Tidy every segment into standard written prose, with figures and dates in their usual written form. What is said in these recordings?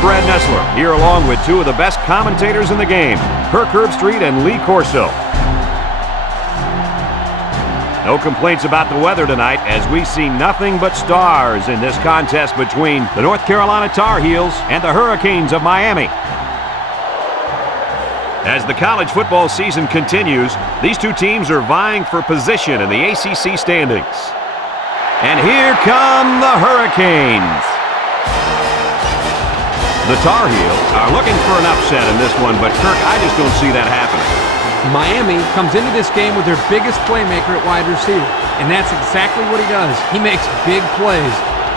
I'm Brad Nessler, here along with two of the best commentators in the game, Kirk Herbstreit and Lee Corso. No complaints about the weather tonight, as we see nothing but stars in this contest between the North Carolina Tar Heels and the Hurricanes of Miami. As the college football season continues, these two teams are vying for position in the ACC standings. And here come the Hurricanes. The Tar Heels are looking for an upset in this one, but Kirk, I just don't see that happening. Miami comes into this game with their biggest playmaker at wide receiver, and that's exactly what he does. He makes big plays.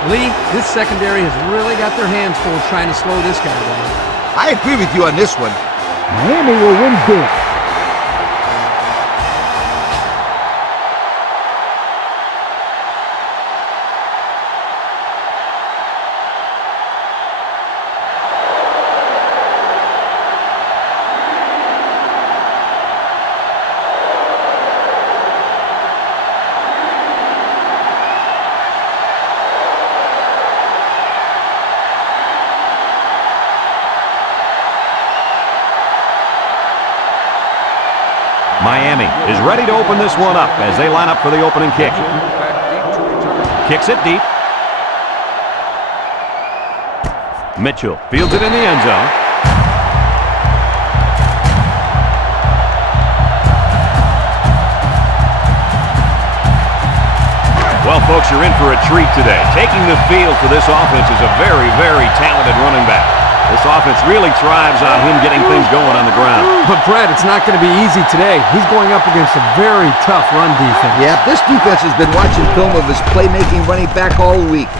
Lee, this secondary has really got their hands full trying to slow this guy down. I agree with you on this one. Miami will win big. Miami is ready to open this one up as they line up for the opening kick. Kicks it deep. Mitchell fields it in the end zone. Well, folks, you're in for a treat today. Taking the field for this offense is a very, very talented running back. This offense really thrives on him getting things going on the ground. But, Brad, it's not going to be easy today. He's going up against a very tough run defense. Yeah, this defense has been watching film of his playmaking running back all week.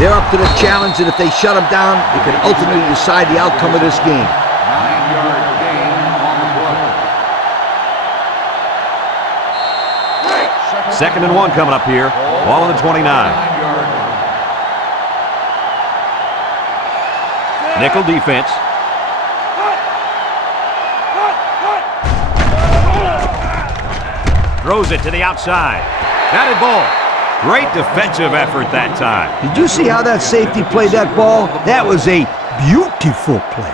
They're up to the challenge, and if they shut him down, it can ultimately decide the outcome of this game. 9-yard gain on the play. Second and one coming up here. Ball on the 29. Nickel defense. Throws it to the outside. Batted ball. Great defensive effort that time. Did you see how that safety played that ball? That was a beautiful play.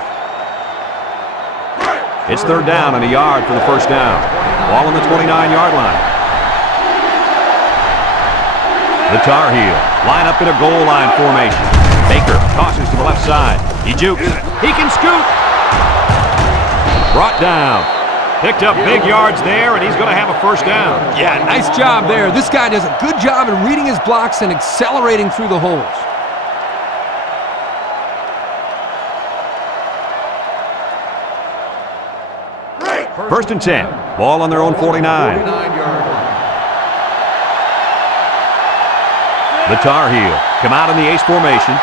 It's third down and a yard for the first down. Ball on the 29-yard line. The Tar Heels line up in a goal line formation. Baker tosses to the left side. He jukes. He can scoot. Brought down. Picked up big yards there, and he's going to have a first down. Yeah, nice job there. This guy does a good job in reading his blocks and accelerating through the holes. First and 10. Ball on their own 49. The Tar Heels come out in the ace formation.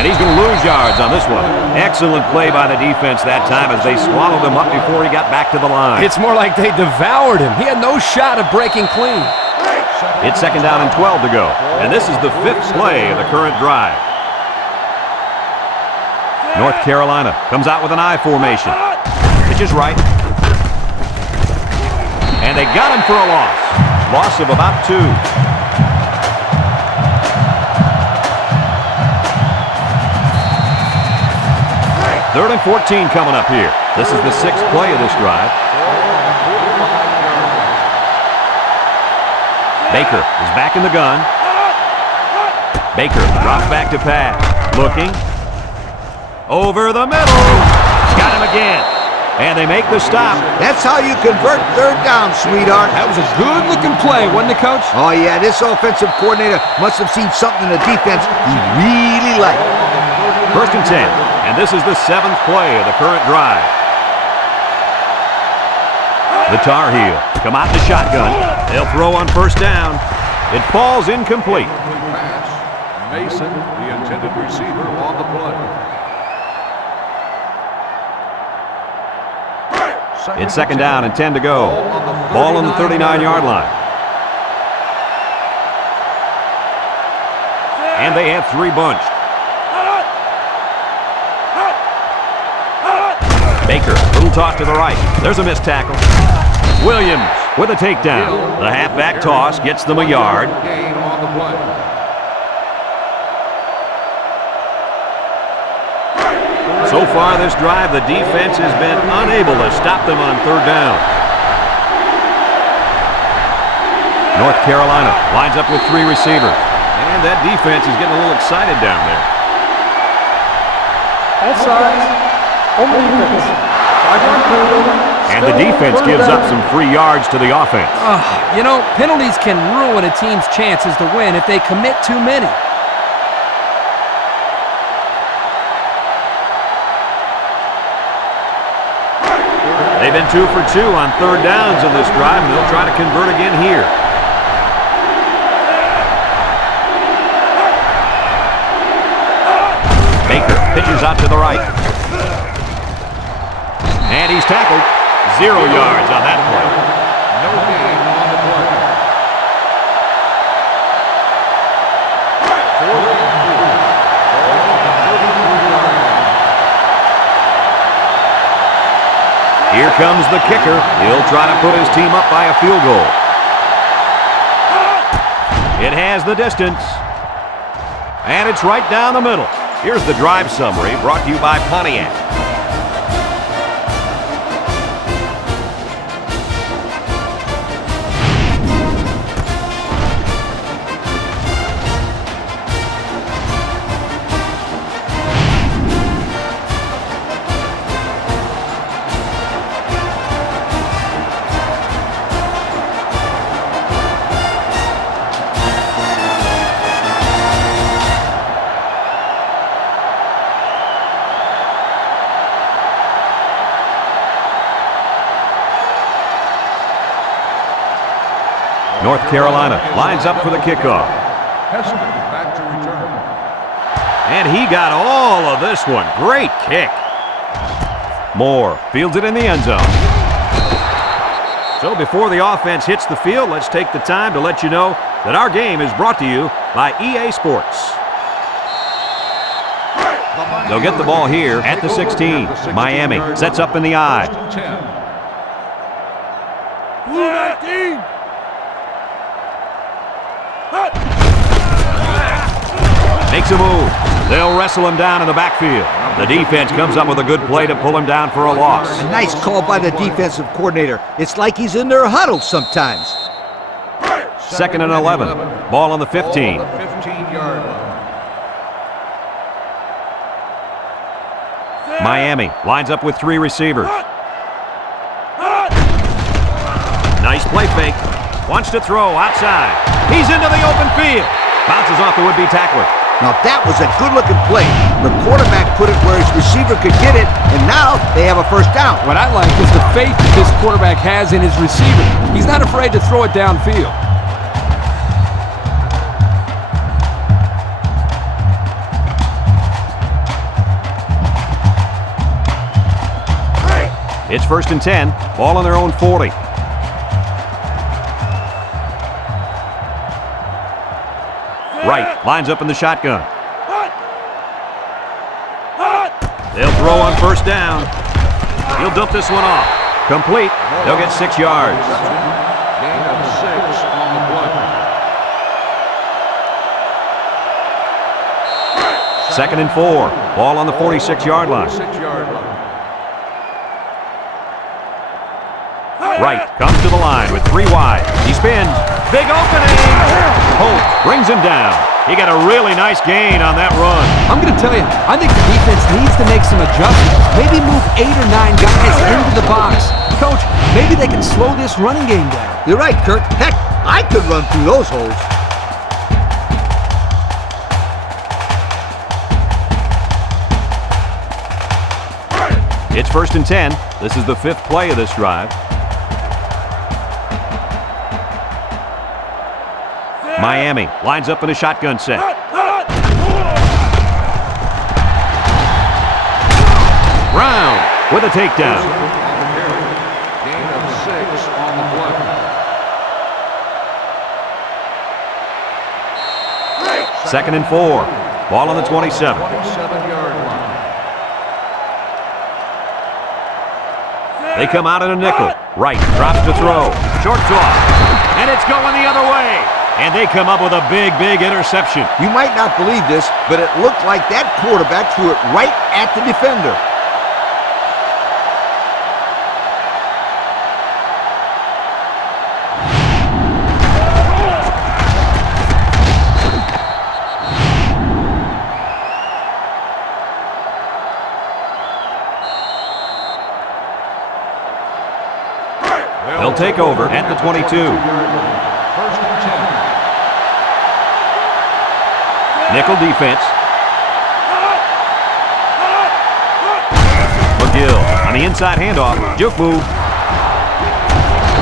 And he's going to lose yards on this one. Excellent play by the defense that time as they swallowed him up before he got back to the line. It's more like they devoured him. He had no shot of breaking clean. It's second down and 12 to go. And this is the fifth play of the current drive. North Carolina comes out with an I formation. Pitch is right. And they got him for a loss. Loss of about 2. Third and 14 coming up here. This is the sixth play of this drive. Baker is back in the gun. Baker drops back to pass. Looking. Over the middle. Got him again. And they make the stop. That's how you convert third down, sweetheart. That was a good-looking play, wasn't it, Coach? Oh, yeah, this offensive coordinator must have seen something in the defense he really liked. First and 10, and this is the seventh play of the current drive. The Tar Heels come out in the shotgun. They'll throw on first down. It falls incomplete. Mason, the intended receiver, on the play. It's second down and 10 to go. Ball on the 39-yard line. And they have 3 bunched. Baker, little toss to the right. There's a missed tackle. Williams with a takedown. The halfback toss gets them a yard. play. So far this drive, the defense has been unable to stop them on third down. North Carolina lines up with 3 receivers. And that defense is getting a little excited down there. Offsides. Home defense. And the defense gives up some free yards to the offense. You know, penalties can ruin a team's chances to win if they commit too many. They've been 2 for 2 on third downs in this drive, and they'll try to convert again here. Baker pitches out to the right. And he's tackled. 0 yards on that play. No gain on the play. 4th and 3. Ball on the 33-yard line. Here comes the kicker. He'll try to put his team up by a field goal. It has the distance. And it's right down the middle. Here's the drive summary brought to you by Pontiac. North Carolina lines up for the kickoff. Heston back to return. And he got all of this one. Great kick. Moore fields it in the end zone. So before the offense hits the field, let's take the time to let you know that our game is brought to you by EA Sports. They'll get the ball here at the 16. Miami sets up in the I. 10. Makes a move. They'll wrestle him down in the backfield. The defense comes up with a good play to pull him down for a loss. A nice call by the defensive coordinator. It's like he's in their huddle sometimes. 2nd and 11. Ball on the 15. Ball on the 15-yard line. Miami lines up with 3 receivers. Nice play fake. Wants to throw outside. He's into the open field. Bounces off the would-be tackler. Now that was a good-looking play. The quarterback put it where his receiver could get it, and now they have a first down. What I like is the faith that this quarterback has in his receiver. He's not afraid to throw it downfield. It's 1st and 10. Ball on their own 40. Right, lines up in the shotgun. They'll throw on first down. He'll dump this one off. Complete. They'll get 6 yards. Gain of 6 on the play. 2nd and 4. Ball on the 46-yard line. 46-yard line. Right, comes to the line with 3 wide. He spins. Big opening. Holt brings him down. He got a really nice gain on that run. I'm going to tell you, I think the defense needs to make some adjustments. Maybe move 8 or 9 guys into the box. Coach, maybe they can slow this running game down. You're right, Kirk. Heck, I could run through those holes. It's 1st and 10. This is the 5th play of this drive. Miami lines up in a shotgun set. Brown with a takedown. Gain of 6 on the play. 2nd and 4. Ball on the 27. 27-yard line. They come out in a nickel. Right, drops to throw. Short toss. And it's going the other way. And they come up with a big, big interception. You might not believe this, but it looked like that quarterback threw it right at the defender. They'll take over at the 22. First and 10. Nickel defense. McGill on the inside handoff. Juke move.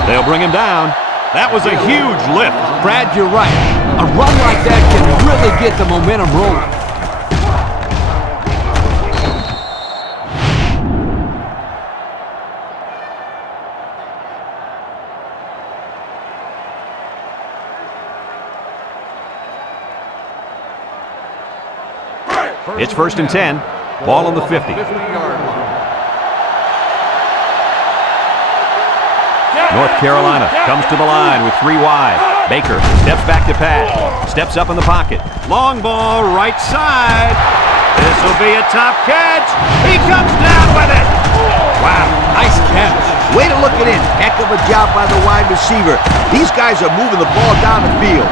They'll bring him down. That was a huge lift. Brad, you're right. A run like that can really get the momentum rolling. It's first and 10. Ball on the 50. 50-yard line. North Carolina comes to the line with 3 wide. Baker steps back to pass. Steps up in the pocket. Long ball, right side. This will be a top catch. He comes down with it. Wow, nice catch. Way to look it in. Heck of a job by the wide receiver. These guys are moving the ball down the field.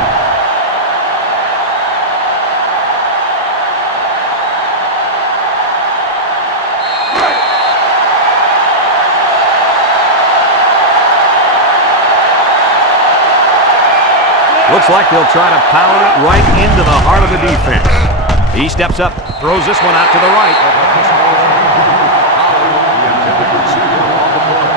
Looks like they'll try to pound it right into the heart of the defense. He steps up, throws this one out to the right. The intended receiver on the play.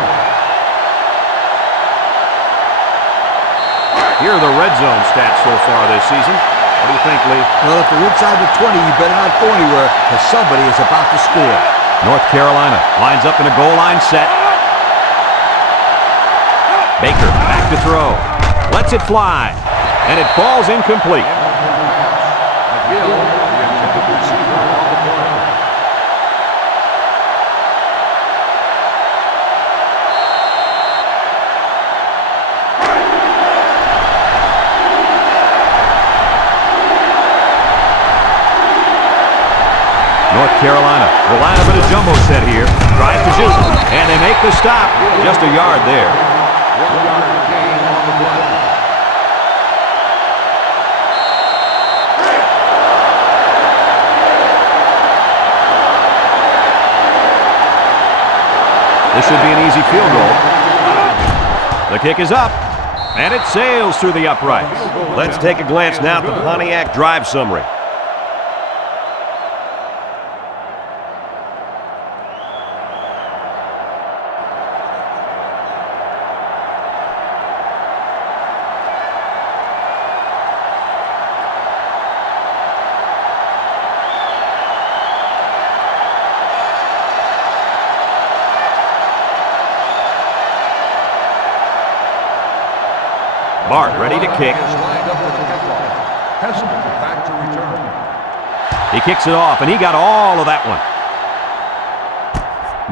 Here are the red zone stats so far this season. What do you think, Lee? Well, if they're inside the 20, you better not go anywhere because somebody is about to score. North Carolina lines up in a goal line set. Baker back to throw. Lets it fly. And it falls incomplete. McGill, the intended receiver on the play. North Carolina will line up in a jumbo set here. Tries to shoot. And they make the stop. Just a yard there. 1-yard gain on the play. This should be an easy field goal. The kick is up, and it sails through the uprights. Let's take a glance now at the Pontiac drive summary. Bart ready to kick. Is lined up for the kickoff. Heston back to return. He kicks it off, and he got all of that one.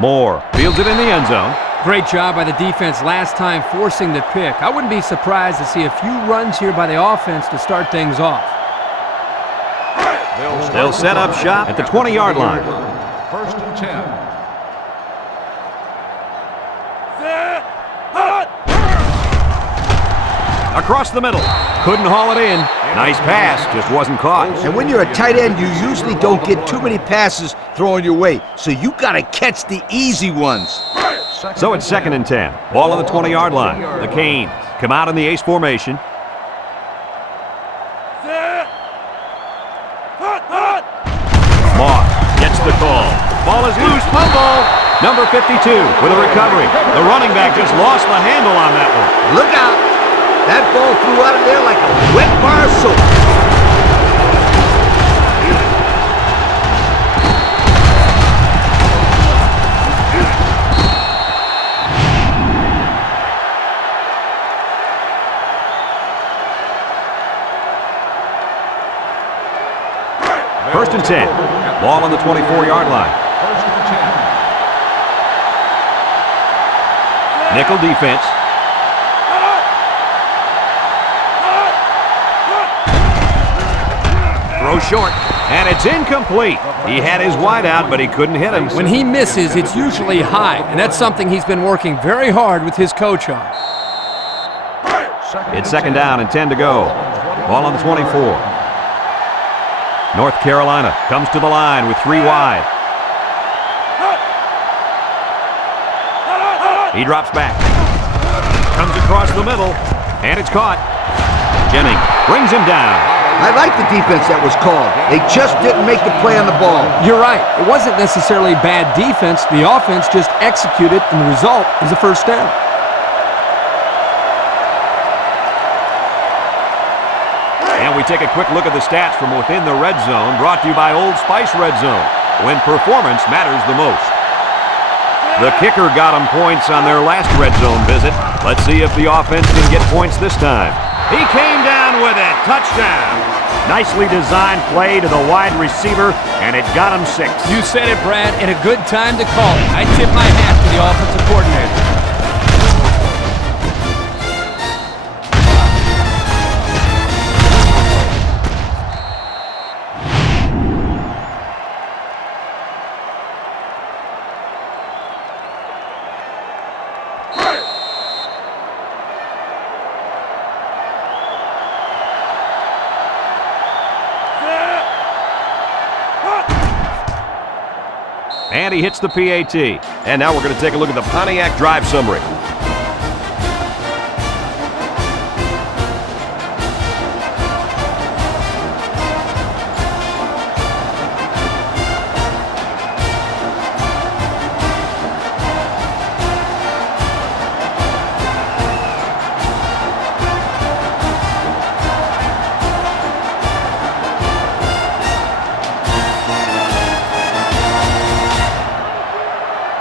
Moore fields it in the end zone. Great job by the defense last time forcing the pick. I wouldn't be surprised to see a few runs here by the offense to start things off. They'll set up shop at the 20-yard line. First and 10. Across the middle. Couldn't haul it in. Nice pass, just wasn't caught. And when you're a tight end, you usually don't get too many passes thrown your way. So you got to catch the easy ones. So it's second and 10. Ball on the 20-yard line. The Canes come out in the ace formation. Moss gets the call. Ball is loose. Fumble. Number 52 with a recovery. The running back just lost the handle on that one. Look out. That ball flew out of there like a wet bar of soap. First and 10. Ball on the 24-yard line. First and 10. Nickel defense. Throw short, and it's incomplete. He had his wide out, but he couldn't hit him. When he misses, it's usually high, and that's something he's been working very hard with his coach on. It's second down and 10 to go. Ball on the 24. North Carolina comes to the line with 3 wide. He drops back. Comes across the middle, and it's caught. Jennings brings him down. I like the defense that was called. They just didn't make the play on the ball. You're right. It wasn't necessarily bad defense. The offense just executed, and the result is a first down. And we take a quick look at the stats from within the red zone, brought to you by Old Spice Red Zone, when performance matters the most. The kicker got them points on their last red zone visit. Let's see if the offense can get points this time. He came down with it. Touchdown. Nicely designed play to the wide receiver, and it got him 6. You said it, Brad, and a good time to call it. I tip my hat to the offensive coordinator. And he hits the PAT. And now we're going to take a look at the Pontiac drive summary.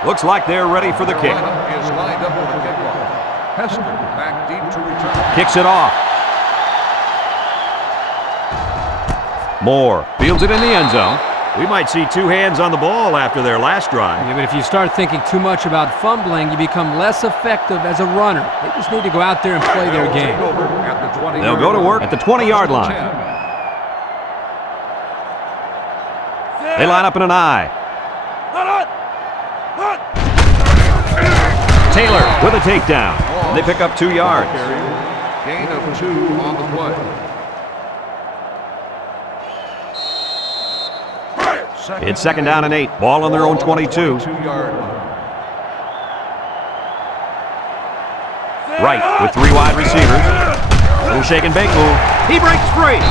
Looks like they're ready for the kick. Is lined up for the kickoff. Hester back deep to return. Kicks it off. Moore fields it in the end zone. We might see 2 hands on the ball after their last drive. Yeah, but if you start thinking too much about fumbling, you become less effective as a runner. They just need to go out there and play their game. They'll go to work at the 20-yard line. They line up in an I. Taylor with a takedown. They pick up 2 yards. Gain of 2 on the play. It's second down and 8. Ball on their own 22. 2-yard line. Wright with 3 wide receivers. Little shake and bake move. He breaks free.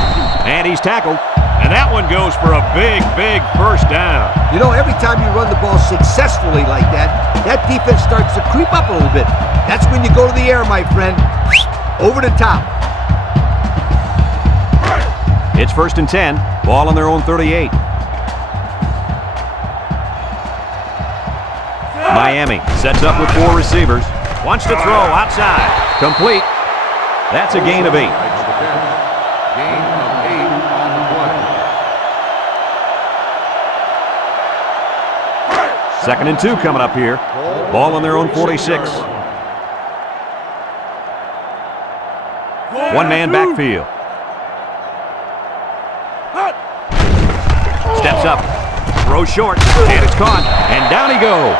And he's tackled. And that one goes for a big, big first down. You know, every time you run the ball successfully like that, that defense starts to creep up a little bit. That's when you go to the air, my friend. Over the top. It's first and 10. Ball on their own 38. Miami sets up with 4 receivers. Wants to throw outside. Complete. That's a gain of 8. Gain of 8 on the play. Second and 2 coming up here. Ball on their own 46. One-man backfield. Steps up. Throws short. And it's caught. And down he goes.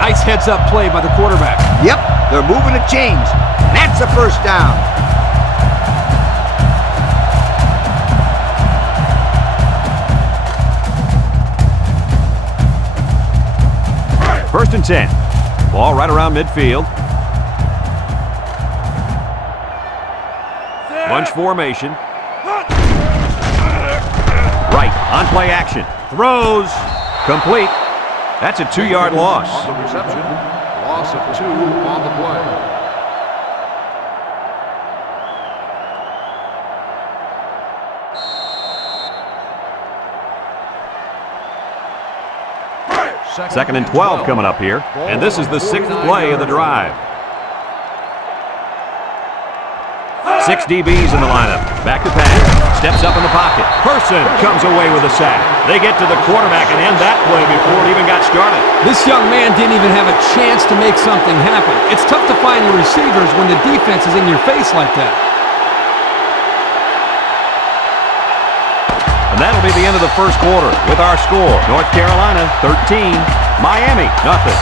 Nice heads-up play by the quarterback. Yep, they're moving the chains. That's a first down. First and 10. Ball right around midfield. Bunch formation. Right, on play action. Throws. Complete. That's a 2-yard loss. On the reception, loss of 2 on the play. Second and 12 coming up here. And this is the 6th play of the drive. 6 DBs in the lineup. Back to pass. Steps up in the pocket. Person comes away with a sack. They get to the quarterback and end that play before it even got started. This young man didn't even have a chance to make something happen. It's tough to find your receivers when the defense is in your face like that. And that'll be the end of the first quarter with our score. North Carolina 13, Miami nothing.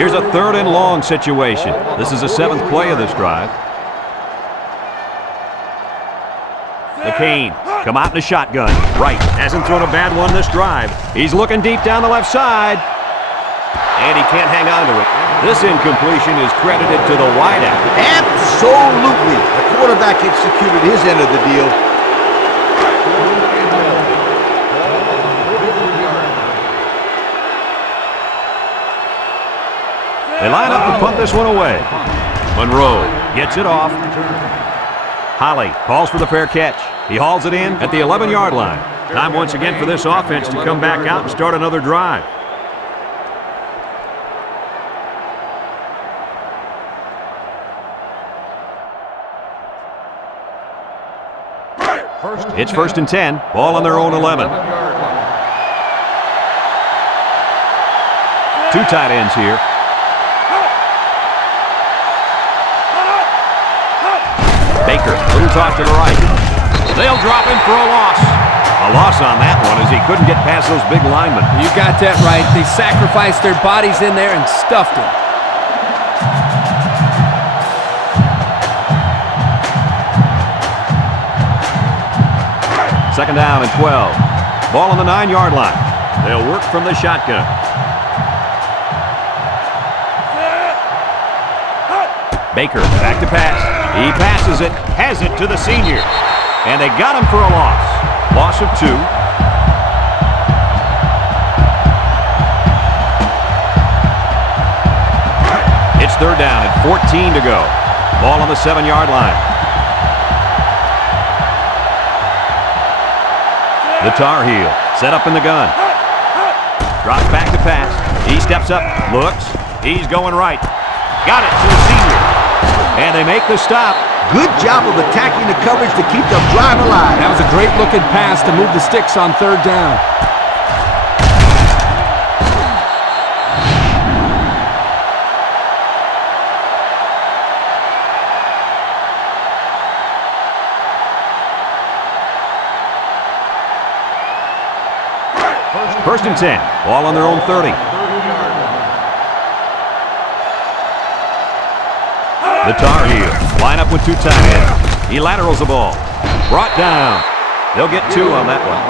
Here's a 3rd and long situation. This is the 7th play of this drive. The Canes come out in a shotgun. Right, hasn't thrown a bad one this drive. He's looking deep down the left side. And he can't hang on to it. This incompletion is credited to the wideout. Absolutely. The quarterback executed his end of the deal. They line up to punt this one away. Monroe gets it off. Holly calls for the fair catch. He hauls it in at the 11-yard line. Time once again for this offense to come back out and start another drive. It's 1st and 10. Ball on their own 11. 2 tight ends here. Baker, little toss to the right. They'll drop him for a loss. A loss on that one as he couldn't get past those big linemen. You got that right. They sacrificed their bodies in there and stuffed him. 2nd down and 12. Ball on the 9-yard line. They'll work from the shotgun. Baker back to pass. He passes it, has it to the senior. And they got him for a loss. Loss of 2. It's 3rd down and 14 to go. Ball on the 7-yard line. The Tar Heel set up in the gun. Drops back to pass. He steps up, looks. He's going right. Got it to the senior. And they make the stop. Good job of attacking the coverage to keep the drive alive. That was a great looking pass to move the sticks on 3rd down. First and 10. Ball on their own 30. The Tar Heels line up with 2 tight ends. He laterals the ball. Brought down. They'll get 2 on that one.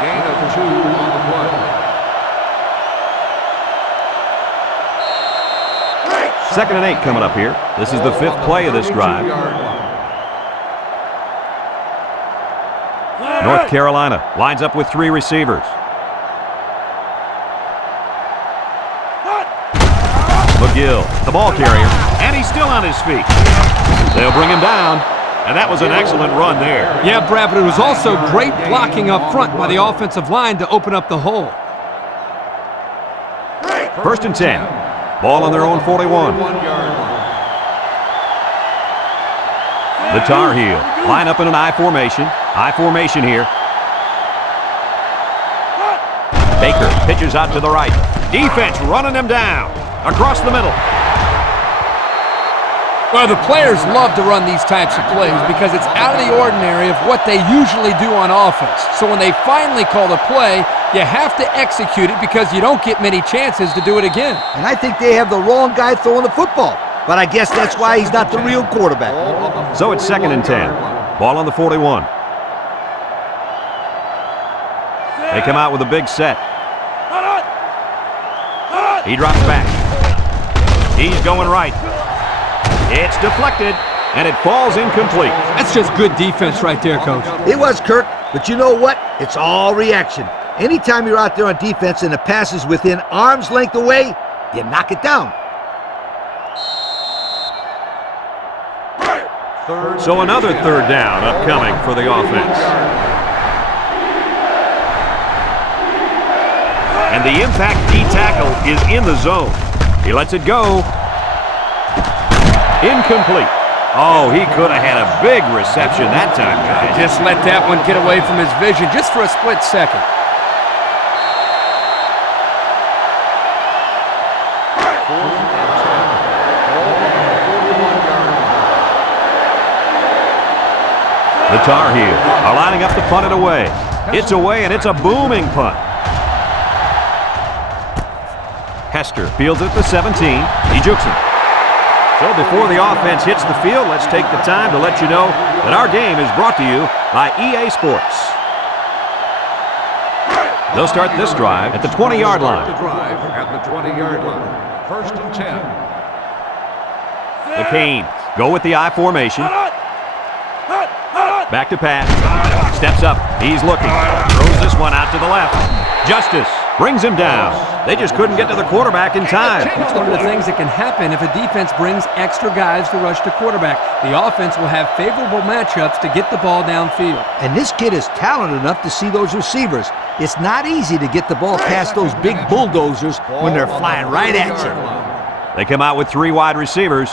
Gain of 2 on the play. 2nd and 8 coming up here. This is the 5th play of this drive. North Carolina lines up with 3 receivers. McGill, the ball carrier, and he's still on his feet. They'll bring him down, and that was an excellent run there. Yeah, Brad, but it was also great blocking up front by the offensive line to open up the hole. 1st and 10. Ball on their own 41. The Tar Heel line up in an I formation. I formation here. Baker pitches out to the right. Defense running him down. Across the middle. Well, the players love to run these types of plays because it's out of the ordinary of what they usually do on offense. So when they finally call the play, you have to execute it because you don't get many chances to do it again. And I think they have the wrong guy throwing the football. But I guess that's why he's not the real quarterback. So it's 2nd and 10. Ball on the 41. They come out with a big set. He drops back. He's going right. It's deflected, and it falls incomplete. That's just good defense right there, Coach. It was, Kirk, but you know what? It's all reaction. Anytime you're out there on defense and the pass is within arm's length away, you knock it down. So another 3rd down upcoming for the offense. And the impact D tackle is in the zone. He lets it go. Incomplete. Oh, he could have had a big reception that time, guys. Just let that one get away from his vision just for a split second. The Tar Heels are lining up to punt it away. It's away, and it's a booming punt. Hester fields it at the 17. He jukes it. So before the offense hits the field, let's take the time to let you know that our game is brought to you by EA Sports. They'll start this drive at the 20-yard line. The drive at the 20-yard line. 1st and 10. The Canes go with the I formation. Back to pass. Steps up. He's looking. Throws this one out to the left. Justice brings him down. They just couldn't get to the quarterback in time. It's one of the things that can happen if a defense brings extra guys to rush the quarterback. The offense will have favorable matchups to get the ball downfield. And this kid is talented enough to see those receivers. It's not easy to get the ball past those big bulldozers when they're flying right at you. They come out with 3 wide receivers.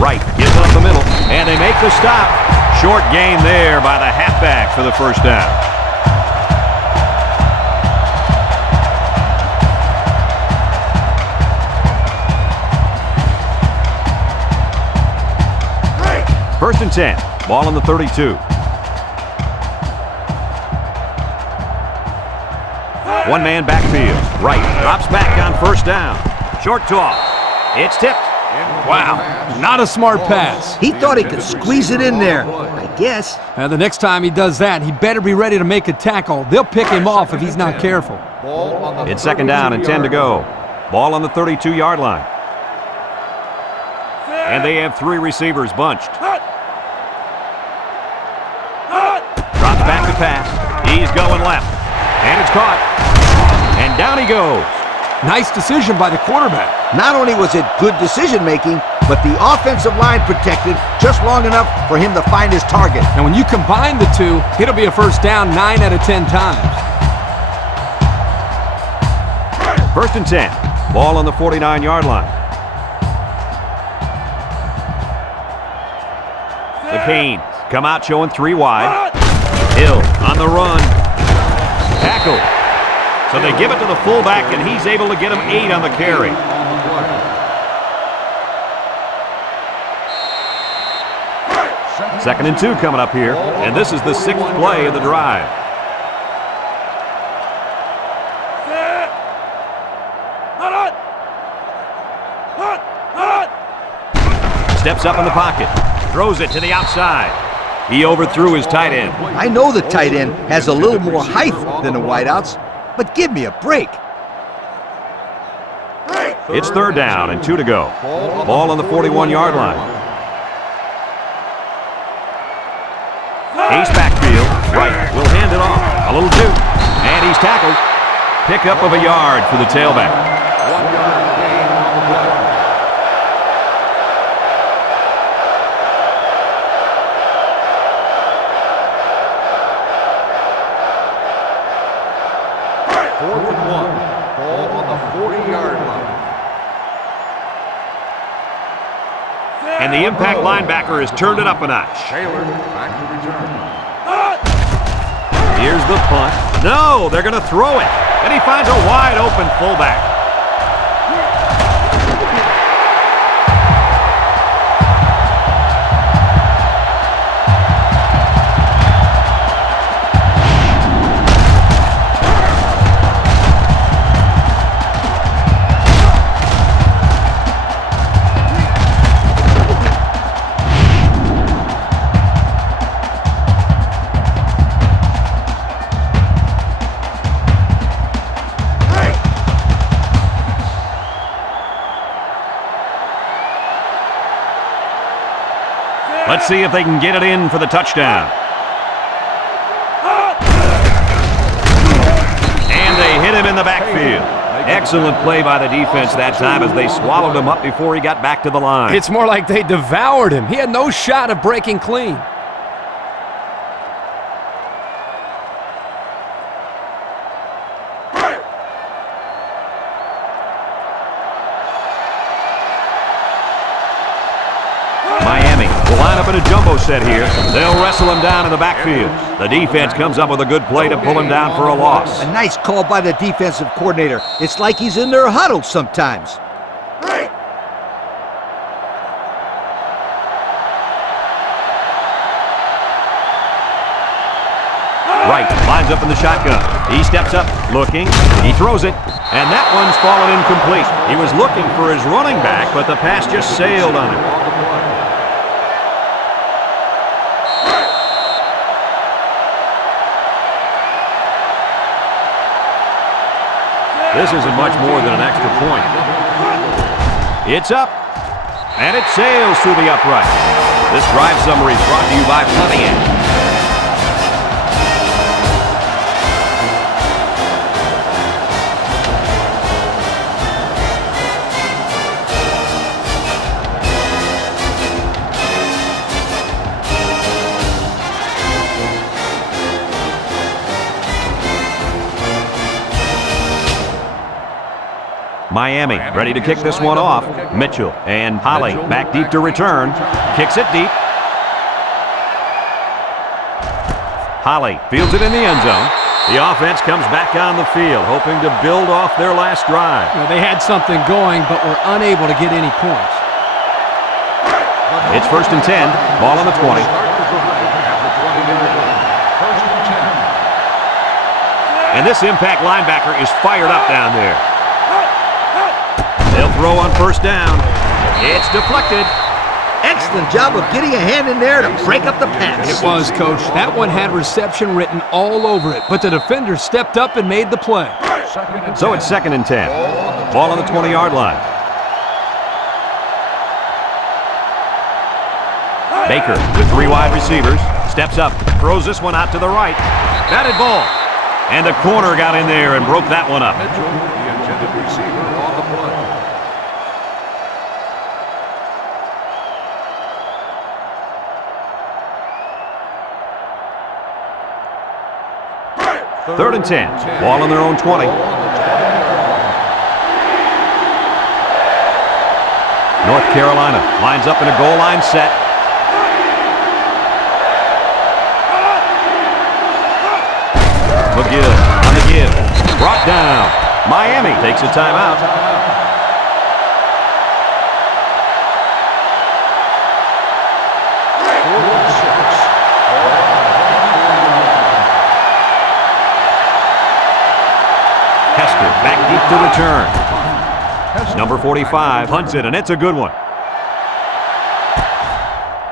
Right, gives it up the middle, and they make the stop. Short gain there by the halfback for the first down. First and 10, ball on the 32. One-man backfield. Right, drops back on first down. Short toss. It's tipped. Wow, not a smart pass. He thought he could squeeze it in there, I guess. The next time he does that, he better be ready to make a tackle. They'll pick him off if he's not careful. It's 2nd down and 10 to go. Ball on the 32-yard line. And they have 3 receivers bunched. Drops back to pass. He's going left. And it's caught. And down he goes. Nice decision by the quarterback. Not only was it good decision-making, but the offensive line protected just long enough for him to find his target. And when you combine the two, it'll be a first down 9 out of 10 times. First and 10. Ball on the 49-yard line. The Canes come out showing 3 wide. Hill on the run. Tackle. So they give it to the fullback, and he's able to get him 8 on the carry. 2nd and 2 coming up here, and this is the 6th play of the drive. Steps up in the pocket, throws it to the outside. He overthrew his tight end. I know the tight end has a little more height than the wideouts, but give me a break. It's 3rd down and 2 to go. Ball on the 41-yard line. Ace backfield. Right, will hand it off. A little juke. And he's tackled. Pickup of a yard for the tailback. 1 yard gain on the play. Fourth and 1. Ball on the 40-yard line. And the impact linebacker has turned it up a notch. Taylor back to return. Here's the punt. No, they're going to throw it. And he finds a wide open fullback. Let's see if they can get it in for the touchdown. And they hit him in the backfield. Excellent play by the defense that time as they swallowed him up before he got back to the line. It's more like they devoured him. He had no shot of breaking clean. Miami will line up in a jumbo set here. They'll wrestle him down in the backfield. The defense comes up with a good play to pull him down for a loss. A nice call by the defensive coordinator. It's like he's in their huddle sometimes. Right, lines up in the shotgun. He steps up, looking. He throws it, and that one's fallen incomplete. He was looking for his running back, but the pass just sailed on him. This isn't much more than an extra point. It's up, and it sails through the upright. This drive summary is brought to you by Pontiac. Miami ready to kick this one off. Mitchell and Holly back deep to return. Kicks it deep. Holly fields it in the end zone. The offense comes back on the field, hoping to build off their last drive. Well, they had something going, but were unable to get any points. It's 1st and 10. Ball on the 20. And this impact linebacker is fired up down there. They'll throw on 1st down. It's deflected. Excellent job of getting a hand in there to break up the pass. It was, Coach. That one had reception written all over it, but the defender stepped up and made the play. So it's 2nd and 10. Ball on the 20-yard line. Baker with 3 wide receivers. Steps up, throws this one out to the right. Batted ball. And the corner got in there and broke that one up. Mitchell, the intended receiver on the play. Third and 10. Ball on their own 20. North Carolina lines up in a goal line set. McGill on the give. Brought down. Miami takes a timeout. Hester back deep to return. Number 45 punts it, and it's a good one.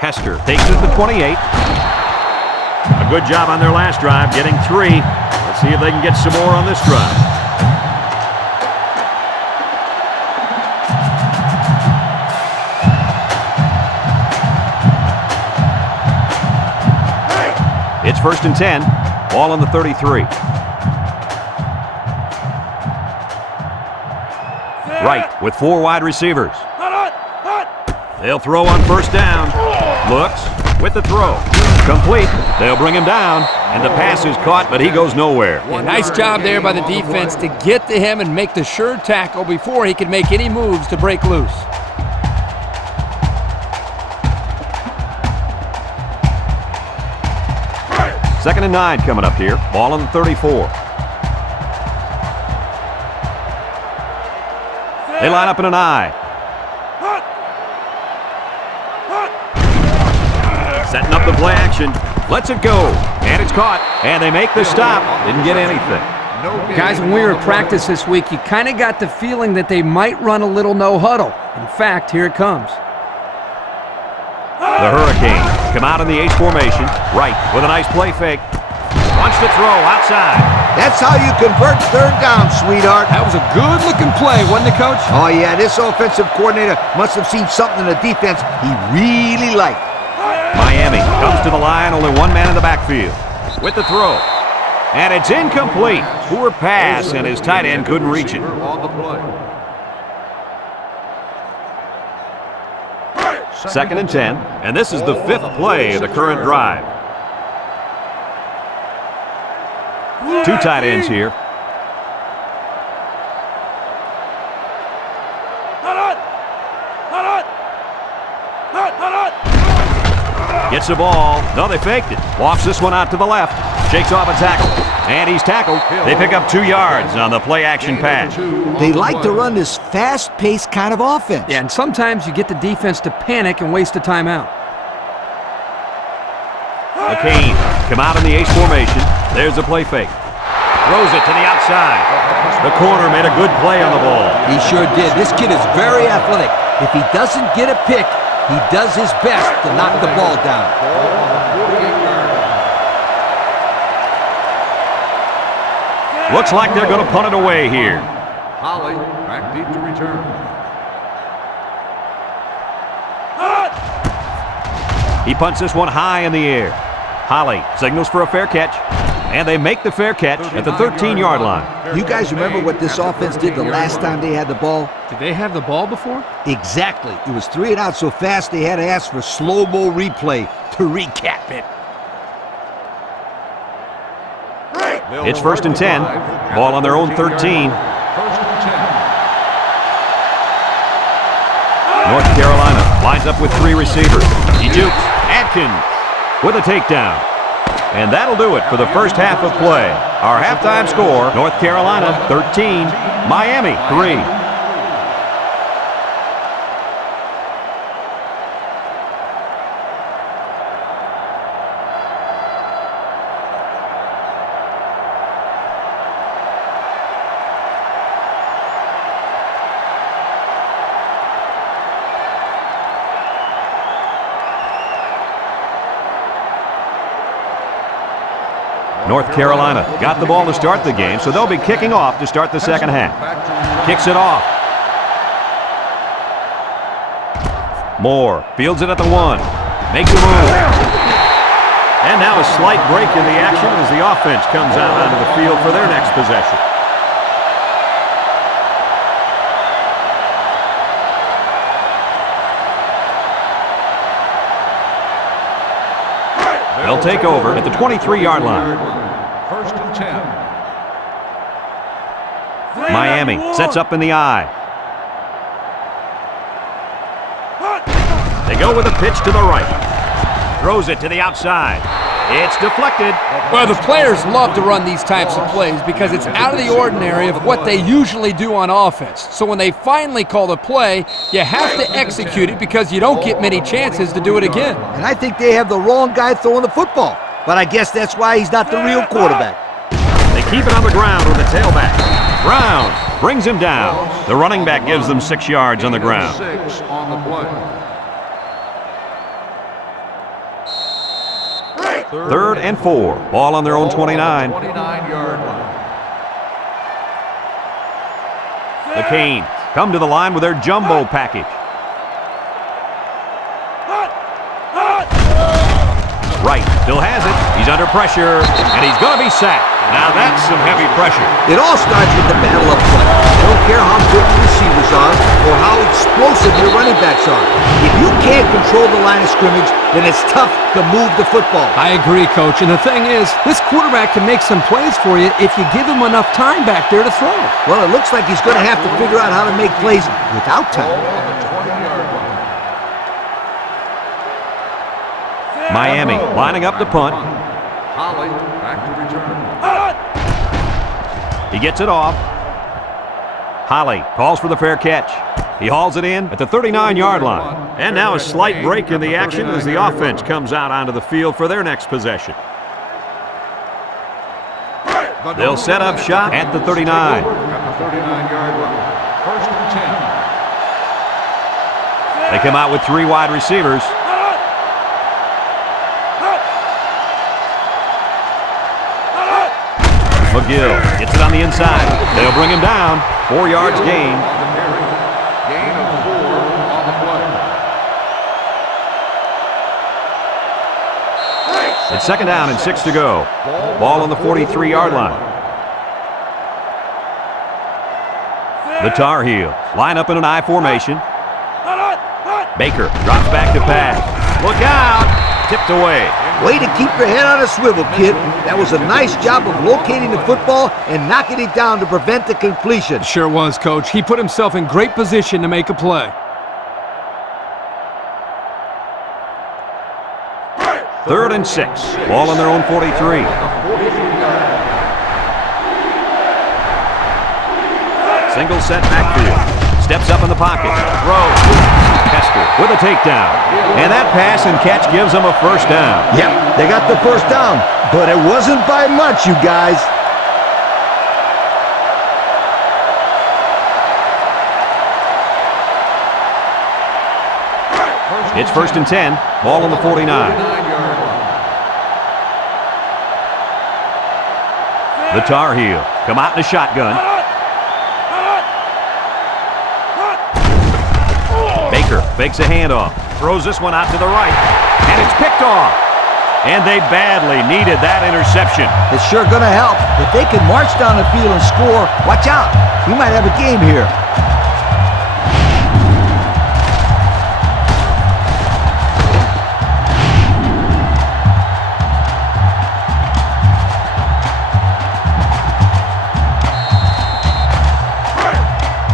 Hester takes it to the 28. A good job on their last drive, getting 3. Let's see if they can get some more on this drive. It's 1st and 10. Ball on the 33. Right with 4 wide receivers. They'll throw on 1st down. Looks with the throw. Complete. They'll bring him down, and the pass is caught, but he goes nowhere. Yeah, nice job there by the defense to get to him and make the sure tackle before he could make any moves to break loose. Second and 9 coming up here. Ball on the 34. They line up in an I. Setting up the play action. Lets it go. And it's caught. And they make the stop. Didn't get anything. Guys, when we were at practice this week, you kind of got the feeling that they might run a little no huddle. In fact, here it comes. The Hurricanes come out in the H formation. Right with a nice play fake. Wants to throw outside. That's how you convert 3rd down, sweetheart. That was a good-looking play, wasn't it, Coach? Oh, yeah, this offensive coordinator must have seen something in the defense he really liked. Miami comes to the line, only 1 man in the backfield. With the throw. And it's incomplete. Poor pass, and his tight end couldn't reach it. On the play. 2nd and 10, and this is the 5th play of the current drive. 2 tight ends here. Gets the ball. No, they faked it. Walks this one out to the left. Shakes off a tackle. And he's tackled. They pick up 2 yards on the play-action pass. They like to run this fast-paced kind of offense. Yeah, and sometimes you get the defense to panic and waste a timeout. McCain come out in the ace formation. There's a play fake. Throws it to the outside. The corner made a good play on the ball. He sure did. This kid is very athletic. If he doesn't get a pick, he does his best to knock the ball down. Looks like they're going to punt it away here. Holly back deep to return. He punts this one high in the air. Holly signals for a fair catch, and they make the fair catch at the 13-yard line. You guys remember what this offense did the last time they had the ball? Did they have the ball before? Exactly. It was 3 and out so fast they had to ask for slow-mo replay to recap it. It's 1st and 10. Ball on their own 13. 1st and 10. North Carolina lines up with 3 receivers. He jukes. Atkins with a takedown. And that'll do it for the first half of play. Our halftime score, North Carolina 13, Miami 3. North Carolina got the ball to start the game, so they'll be kicking off to start the second half. Kicks it off. Moore fields it at the 1. Makes a move. And now a slight break in the action as the offense comes out onto the field for their next possession. They'll take over at the 23-yard line. 1st and 10. Miami sets up in the I. They go with a pitch to the right. Throws it to the outside. It's deflected. Well, the players love to run these types of plays because it's out of the ordinary of what they usually do on offense. So when they finally call the play, you have to execute it because you don't get many chances to do it again. And I think they have the wrong guy throwing the football. But I guess that's why he's not the real quarterback. They keep it on the ground with the tailback. Brown brings him down. The running back gives them 6 yards on the ground. 6 on the play. 3rd and 4. Ball on their own 29. 29-yard line. The Canes come to the line with their jumbo package. Wright still has it. He's under pressure, and he's going to be sacked. Now that's some heavy pressure. It all starts with the battle up front. I don't care how good the receivers are or how explosive your running backs are. If you can't control the line of scrimmage, then it's tough to move the football. I agree, Coach. And the thing is, this quarterback can make some plays for you if you give him enough time back there to throw. Well, it looks like he's going to have to figure out how to make plays without time. On the 20-yard line. Miami lining up to punt. Holly back to return. He gets it off. Holly calls for the fair catch. He hauls it in at the 39-yard line. And now a slight break in the action as the offense comes out onto the field for their next possession. They'll set up shop at the 39. At the 39-yard line. 1st and 10. They come out with 3 wide receivers. McGill gets it on the inside. They'll bring him down. 4 yards gain. On the carry. Gain of 4 on the play. It's 2nd down and 6 to go. Ball on the 43-yard line. The Tar Heels line up in an I formation. Baker drops back to pass. Look out! Tipped away. Way to keep your head on a swivel, kid. That was a nice job of locating the football and knocking it down to prevent the completion. Sure was, Coach. He put himself in great position to make a play. 3rd and 6. Ball on their own 43. Single set backfield. Steps up in the pocket. Throws. Kester with a takedown. And that pass and catch gives them a first down. Yep, they got the first down, but it wasn't by much, you guys. It's 1st and 10. Ball on the 49. The Tar Heel come out in a shotgun. Baker fakes a handoff. Throws this one out to the right. And it's picked off. And they badly needed that interception. It's sure going to help. If they can march down the field and score, watch out. We might have a game here.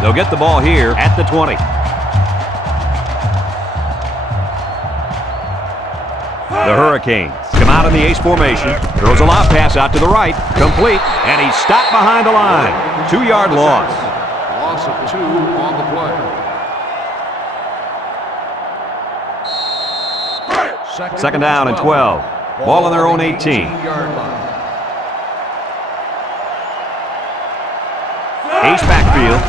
They'll get the ball here at the 20. The Hurricanes come out in the ace formation. Throws a lob pass out to the right. Complete. And he's stopped behind the line. 2-yard loss. Loss of 2 on the play. Second down and 12. Ball on their own 18. 18-yard line. Ace backfield.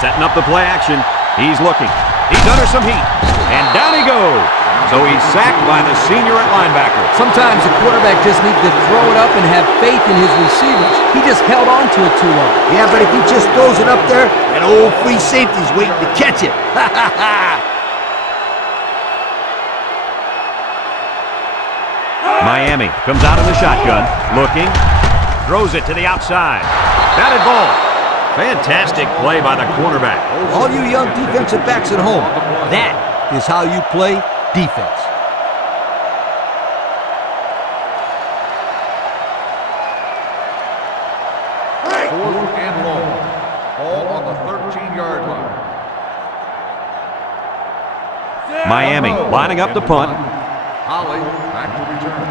Setting up the play action. He's looking. He's under some heat. And down he goes. So he's sacked by the senior at linebacker. Sometimes the quarterback just needs to throw it up and have faith in his receivers. He just held on to it too long. Yeah, but if he just throws it up there, that old free safety's waiting to catch it. Miami comes out in the shotgun. Looking. Throws it to the outside. Batted ball. Fantastic play by the cornerback. All you young defensive backs at home, that is how you play defense. Fourth and long. Ball on the 13-yard line. Miami lining up to punt. Holly back to return.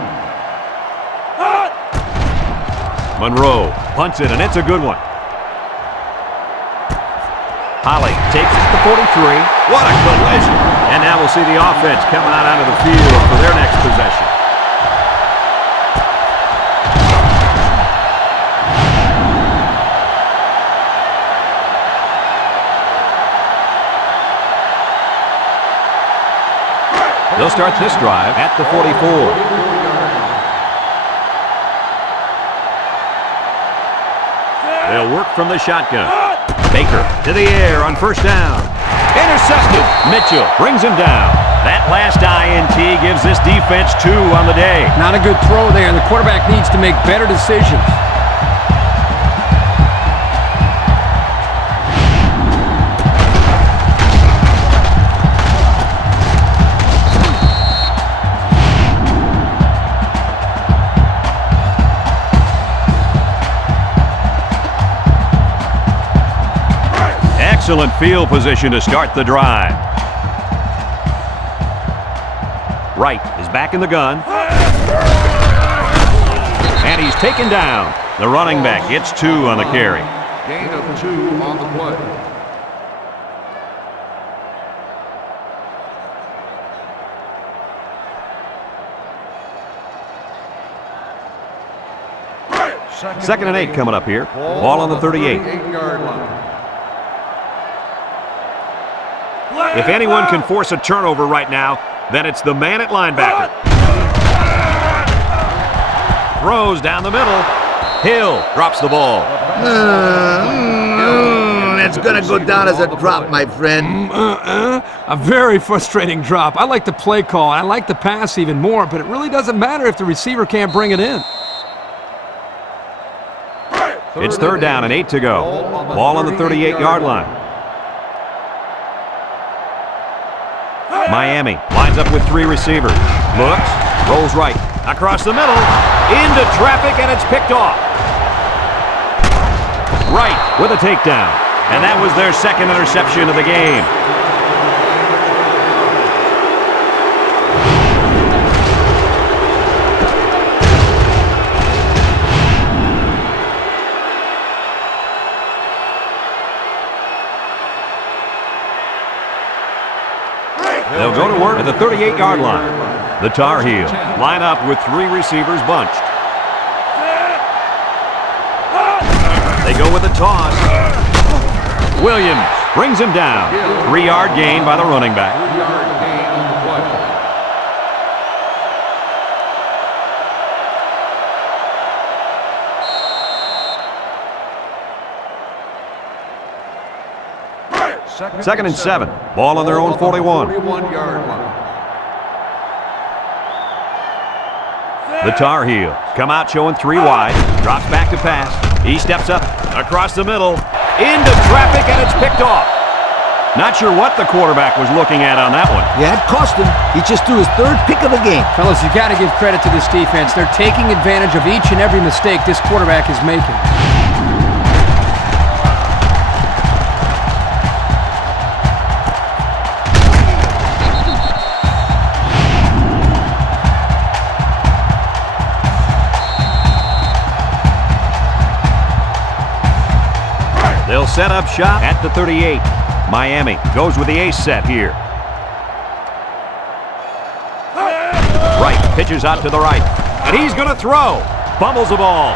Monroe punts it, and it's a good one. Holly takes it to 43. What a collision. And now we'll see the offense coming out onto the field for their next possession. They'll start this drive at the 44. They'll work from the shotgun. Baker to the air on first down. Intercepted. Mitchell brings him down. That last INT gives this defense 2 on the day. Not a good throw there, and the quarterback needs to make better decisions. Excellent field position to start the drive. Wright is back in the gun. And he's taken down. The running back gets 2 on the carry. Gain of 2 on the play. Second and 8 coming up here. Ball on the 38. 38-yard line. If anyone can force a turnover right now, then it's the man at linebacker. Throws down the middle. Hill drops the ball. It's going to go down as a drop, my friend. A very frustrating drop. I like the play call. I like the pass even more, but it really doesn't matter if the receiver can't bring it in. It's third down and 8 to go. Ball on the 38-yard line. Miami lines up with 3 receivers. Looks, rolls right, across the middle, into traffic, and it's picked off. Wright with a takedown. And that was their second interception of the game. 38-yard line. The Tar Heels line up with 3 receivers bunched. They go with a toss. Williams brings him down. 3-yard gain by the running back. 3-yard gain on the play. Second and 7. Ball on their own 41. 41-yard line. The Tar Heels come out showing 3 wide. Drops back to pass. He steps up across the middle. Into traffic, and it's picked off. Not sure what the quarterback was looking at on that one. Yeah, it cost him. He just threw his 3rd pick of the game. Fellas, you got to give credit to this defense. They're taking advantage of each and every mistake this quarterback is making. They'll set up shop at the 38. Miami goes with the ace set here. Wright pitches out to the right. And he's going to throw. Fumbles the ball.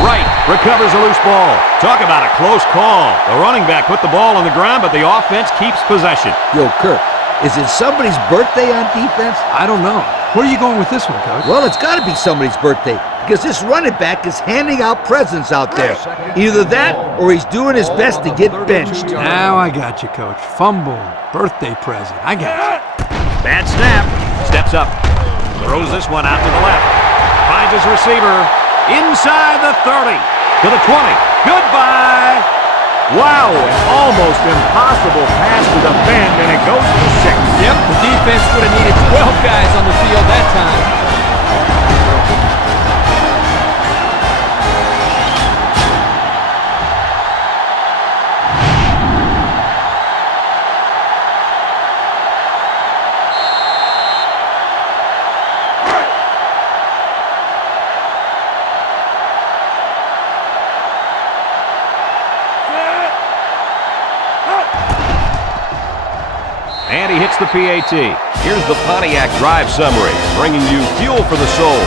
Wright recovers a loose ball. Talk about a close call. The running back put the ball on the ground, but the offense keeps possession. Yo, Kirk, is it somebody's birthday on defense? I don't know. Where are you going with this one, Coach? Well, it's got to be somebody's birthday because this running back is handing out presents out there. Either that or he's doing his best to get benched. Now I got you, Coach. Fumble, birthday present. I got you. Bad snap. Steps up. Throws this one out to the left. Finds his receiver inside the 30. To the 20. Goodbye. Wow, an almost impossible pass to defend, and it goes to 6. Yep, the defense would have needed 12 guys on the field that time. And he hits the PAT. Here's the Pontiac Drive Summary, bringing you fuel for the soul.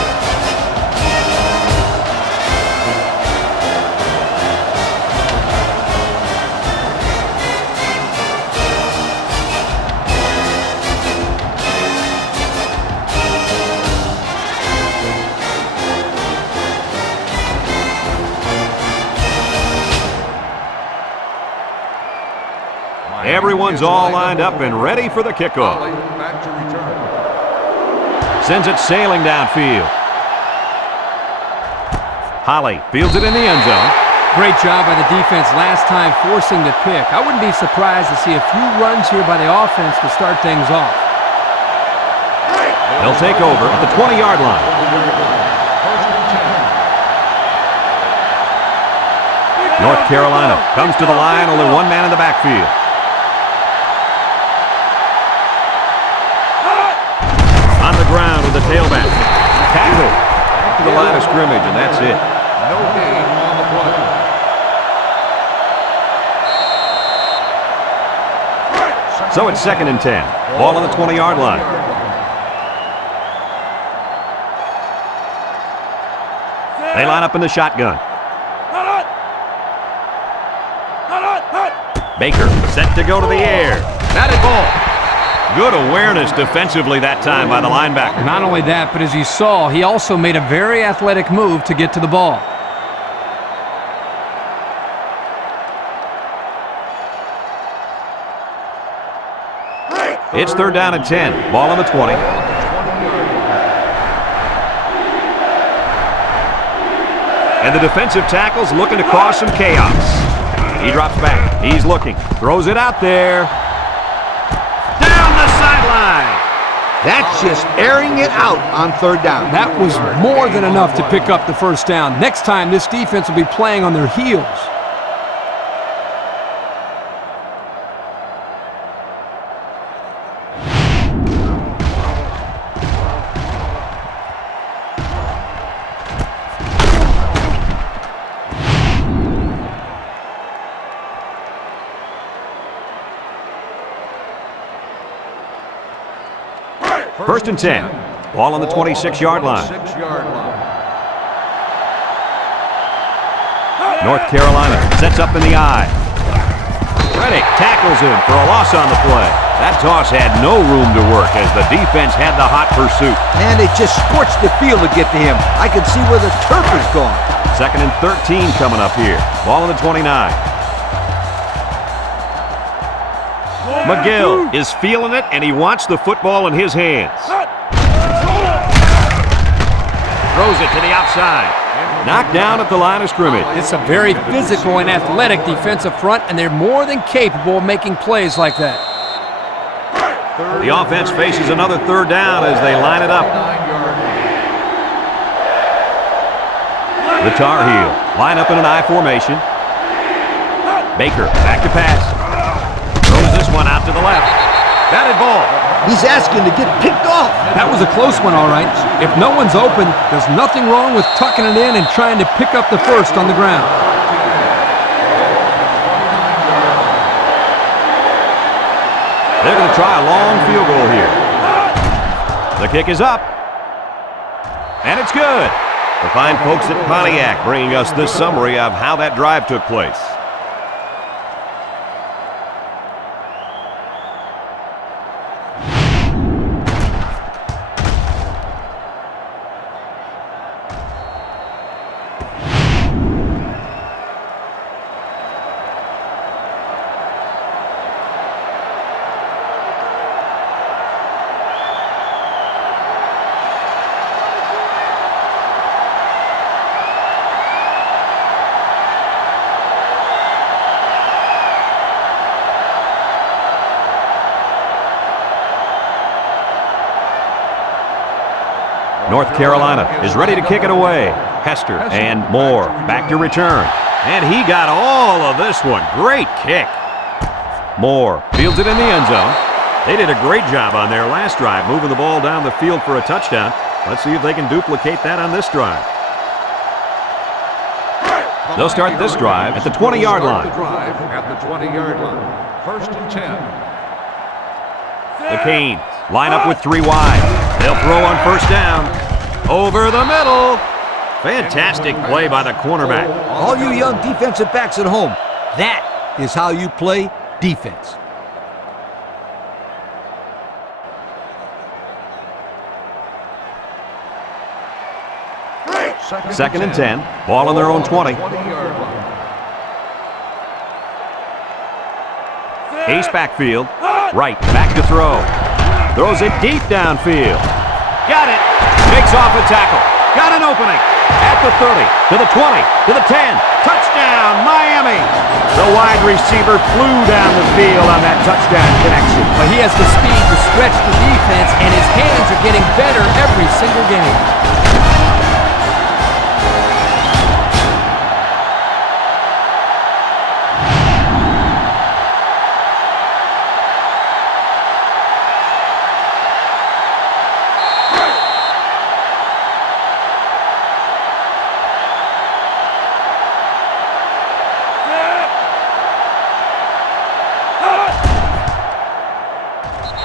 Everyone's all lined up and ready for the kickoff. Back to return. Sends it sailing downfield. Holly fields it in the end zone. Great job by the defense last time forcing the pick. I wouldn't be surprised to see a few runs here by the offense to start things off. They'll take over at the 20-yard line. First and 10. North Carolina comes to the line, only one man in the backfield. On the ground with the tailback. Tackle. Back to the line of scrimmage, and that's it. No gain on the play. So it's 2nd and 10. Ball on the 20-yard line. They line up in the shotgun. Baker set to go to the air. Batted ball. Good awareness defensively that time by the linebacker. Not only that, but as you saw, he also made a very athletic move to get to the ball. It's 3rd down and 10. Ball on the 20. And the defensive tackle's looking to cause some chaos. He drops back. He's looking. Throws it out there. Down the sideline. That's just airing it out on 3rd down. That was more than enough to pick up the first down. Next time, this defense will be playing on their heels. First and 10. Ball on the 26-yard line. 26-yard line. North Carolina sets up in the I. Reddick tackles him for a loss on the play. That toss had no room to work as the defense had the hot pursuit. Man, it just scorched the field to get to him. I can see where the turf is gone. Second and 13 coming up here. Ball on the 29. McGill is feeling it, and he wants the football in his hands. Throws it to the outside. Knocked down at the line of scrimmage. It's a very physical and athletic defensive front, and they're more than capable of making plays like that. The offense faces another third down as they line it up. The Tar Heel line up in an I formation. Baker back to pass. Throws this one out to the left. Batted ball. He's asking to get picked off. That was a close one, all right. If no one's open, there's nothing wrong with tucking it in and trying to pick up the first on the ground. They're going to try a long field goal here. The kick is up. And it's good. The fine folks at Pontiac bringing us this summary of how that drive took place. North Carolina is ready to kick it away. Hester and Moore back to return. And he got all of this one. Great kick. Moore fields it in the end zone. They did a great job on their last drive, moving the ball down the field for a touchdown. Let's see if they can duplicate that on this drive. They'll start this drive at the 20-yard line. At the 20-yard line. First and 10. The Canes line up with three wide. They'll throw on first down. Over the middle. Fantastic play by the cornerback. All you young defensive backs at home, that is how you play defense. Second and 10. Ball on their own 20. Ace backfield. Right, back to throw. Throws it deep downfield. Got it. Makes off a tackle. Got an opening. At the 30, to the 20, to the 10. Touchdown, Miami. The wide receiver flew down the field on that touchdown connection. But he has the speed to stretch the defense, and his hands are getting better every single game.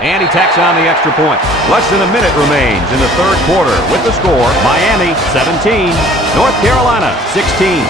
And he tacks on the extra point. Less than a minute remains in the third quarter with the score, Miami 17, North Carolina 16.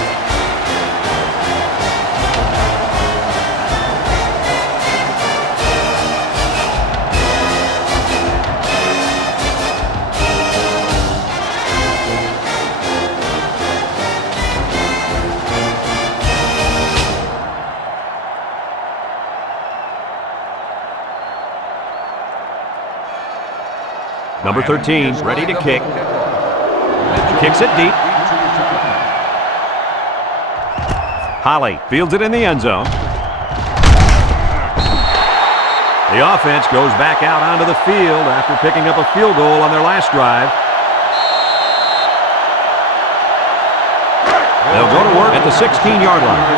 Number 13, ready to kick. Kicks it deep. Holly fields it in the end zone. The offense goes back out onto the field after picking up a field goal on their last drive. They'll go to work at the 16-yard line.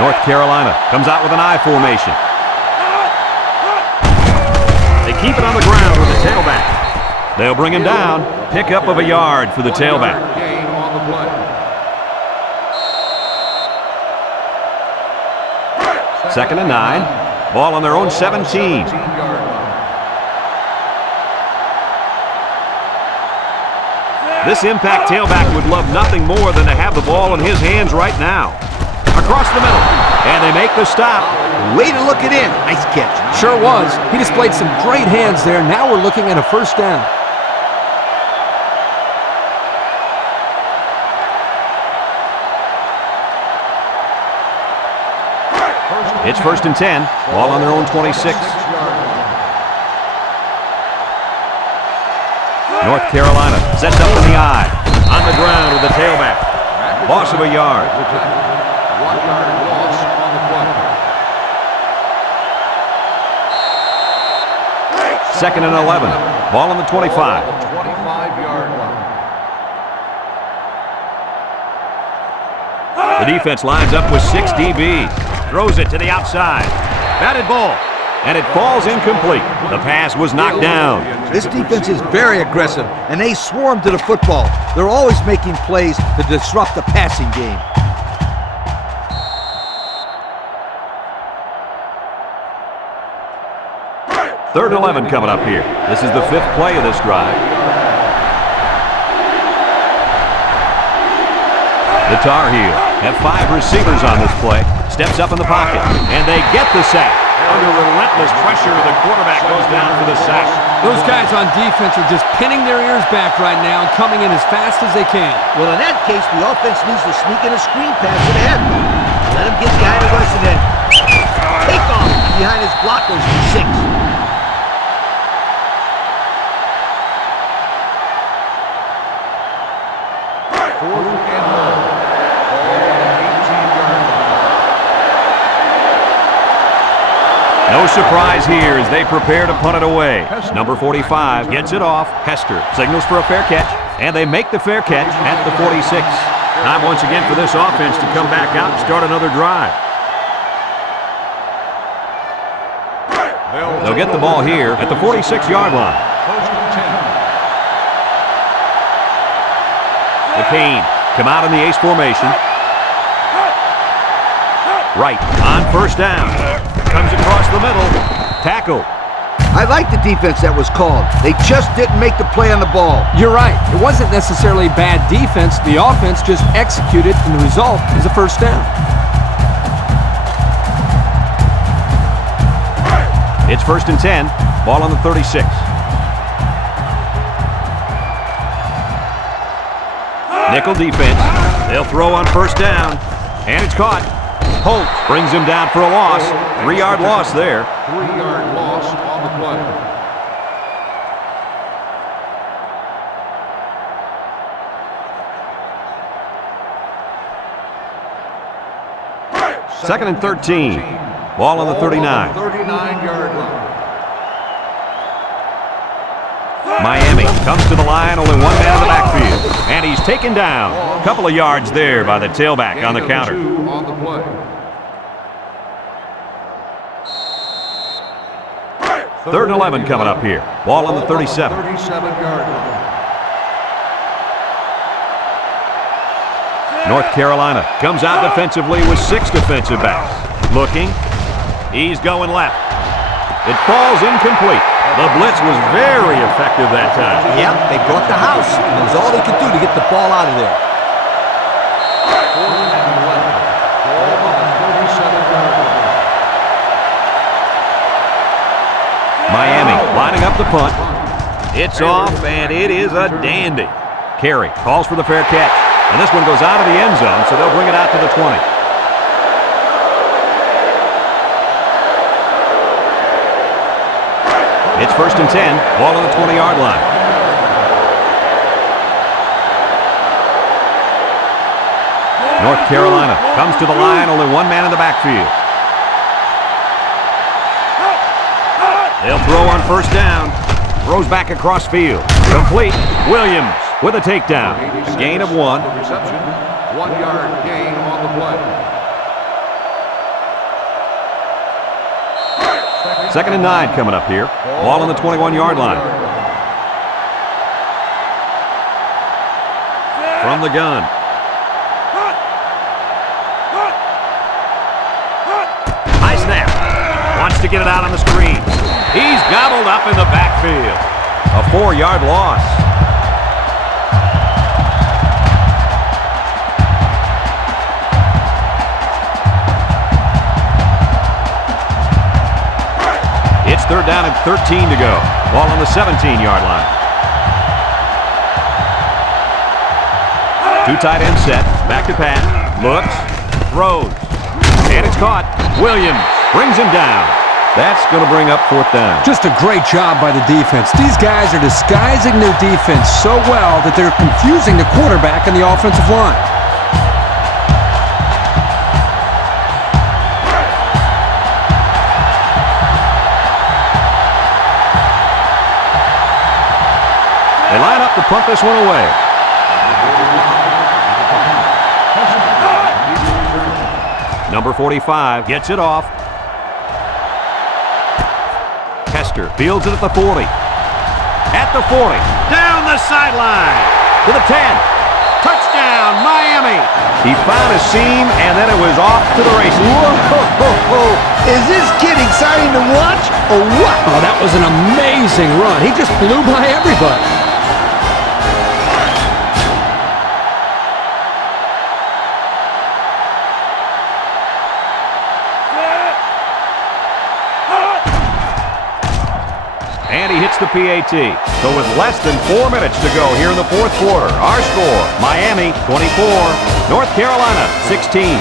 North Carolina comes out with an I formation. They keep it on the ground with the tailback. They'll bring him down. Pickup of a yard for the tailback. Second and 9. Ball on their own 17. This impact tailback would love nothing more than to have the ball in his hands right now. Across the middle, and they make the stop. Way to look it in. Nice catch. Sure was. He displayed some great hands there. Now we're looking at a first down. It's 1st and 10. Ball on their own 26. North Carolina sets up in the eye. On the ground with the tailback. Loss of a yard. 1 yard loss on the play. 2nd and 11. Ball on the 25. 25-yard line. The defense lines up with 6 DBs. Throws it to the outside. Batted ball. And it falls incomplete. The pass was knocked down. This defense is very aggressive, and they swarm to the football. They're always making plays to disrupt the passing game. Third and 11 coming up here. This is the 5th play of this drive. The Tar Heels have 5 receivers on this play. Steps up in the pocket, and they get the sack. Under relentless pressure, the quarterback goes down for the sack. Those guys on defense are just pinning their ears back right now and coming in as fast as they can. Well, in that case, the offense needs to sneak in a screen pass to the head. Let him get behind the rush and then take off behind his blockers for 6. No surprise here as they prepare to punt it away. Number 45 gets it off. Hester signals for a fair catch, and they make the fair catch at the 46. Time once again for this offense to come back out and start another drive. They'll get the ball here at the 46-yard line. 1st and 10. The Canes come out in the ace formation. Right on 1st down. Comes across the middle. Tackle. I like the defense that was called. They just didn't make the play on the ball. You're right. It wasn't necessarily bad defense. The offense just executed, and the result is a first down. It's 1st and 10. Ball on the 36. Nickel defense. They'll throw on 1st down. And it's caught. Holt brings him down for a loss. 3-yard loss there. 3-yard loss on the play. Second and 13. Ball on the 39. 39-yard line. Miami comes to the line, only 1 man in the backfield. And he's taken down. A couple of yards there by the tailback on the counter. 2 on the play. 3rd and 11 coming up here. Ball on the 37. 37-yard line. North Carolina comes out defensively with 6 defensive backs. Looking. He's going left. It falls incomplete. The blitz was very effective that time. Yep, they brought the house. It was all they could do to get the ball out of there. 4th and 11. Ball on the 37-yard line. Miami lining up the punt. It's off, and it is a dandy. Carey calls for the fair catch. And this one goes out of the end zone, so they'll bring it out to the 20. It's 1st and 10. Ball on the 20-yard line. North Carolina comes to the line, only 1 man in the backfield. They'll throw on 1st down. Throws back across field. Complete. Williams with a takedown. A gain of 1. The reception. 1-yard gain on the play. 2nd and 9 coming up here. Ball on the 21-yard line. From the gun. High snap. Wants to get it out on the screen. He's gobbled up in the backfield. A 4-yard loss. It's 3rd down and 13 to go. Ball on the 17-yard line. 2 tight end set. Back to pass. Looks. Throws. And it's caught. Williams brings him down. That's going to bring up 4th down. Just a great job by the defense. These guys are disguising their defense so well that they're confusing the quarterback and the offensive line. They line up to punt this one away. Number 45 gets it off. Hester fields it at the 40. At the 40. Down the sideline. To the 10. Touchdown, Miami. He found a seam, and then it was off to the races. Whoa. Is this kid exciting to watch or what? Oh, that was an amazing run. He just blew by everybody. And he hits the PAT. So with less than 4 minutes to go here in the 4th quarter, our score, Miami 24, North Carolina 16.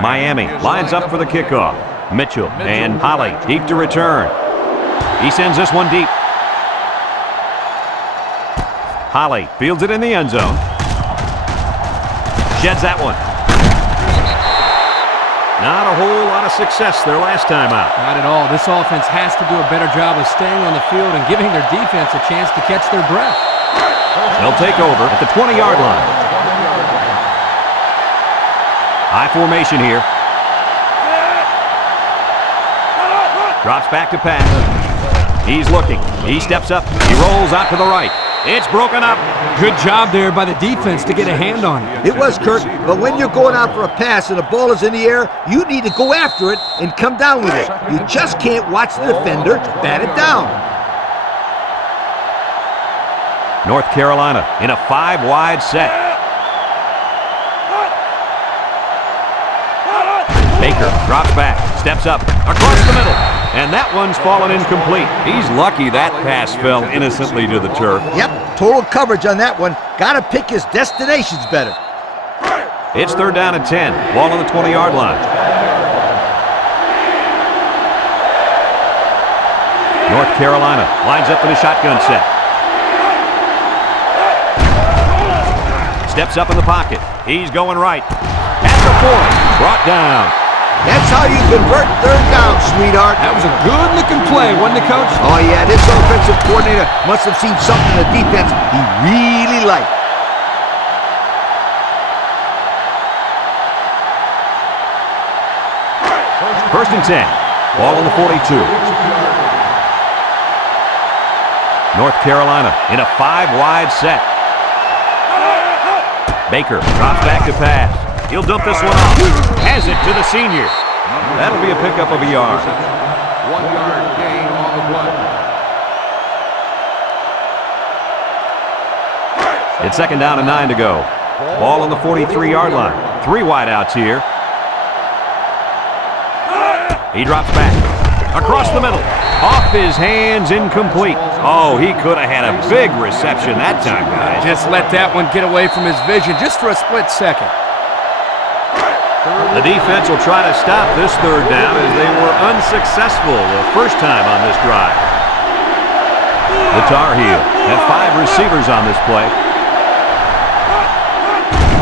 Miami lines up for the kickoff. Mitchell and Holly deep to return. He sends this one deep. Holly fields it in the end zone. Sheds that one. Not a whole lot of success their last time out. Not at all. This offense has to do a better job of staying on the field and giving their defense a chance to catch their breath. They'll take over at the 20-yard line. High formation here. Drops back to pass. He's looking. He steps up. He rolls out to the right. It's broken up. Good job there by the defense to get a hand on it. It was, Kurt, but when you're going out for a pass and the ball is in the air, you need to go after it and come down with it. You just can't watch the defender bat it down. North Carolina in a 5-wide set. Baker drops back, steps up, across the middle, and that one's fallen incomplete. He's lucky that pass fell innocently to the turf. Yep, total coverage on that one. Got to pick his destinations better. It's 3rd down and 10. Ball on the 20-yard line. North Carolina lines up in a shotgun set. Steps up in the pocket. He's going right. At the 40. Brought down. That's how you convert 3rd down, sweetheart. That was a good-looking play, wasn't it, Coach? Oh, yeah, this offensive coordinator must have seen something in the defense he really liked. First and 10. Ball on the 42. North Carolina in a 5-wide set. Baker drops back to pass. He'll dump this one off. Has it to the senior. That'll be a pickup of a yard. 1-yard gain on the play. It's 2nd down and 9 to go. Ball on the 43-yard line. 3 wideouts here. He drops back. Across the middle. Off his hands, incomplete. Oh, he could have had a big reception that time, guys. Just let that one get away from his vision just for a split second. The defense will try to stop this 3rd down as they were unsuccessful the first time on this drive. The Tar Heel had 5 receivers on this play.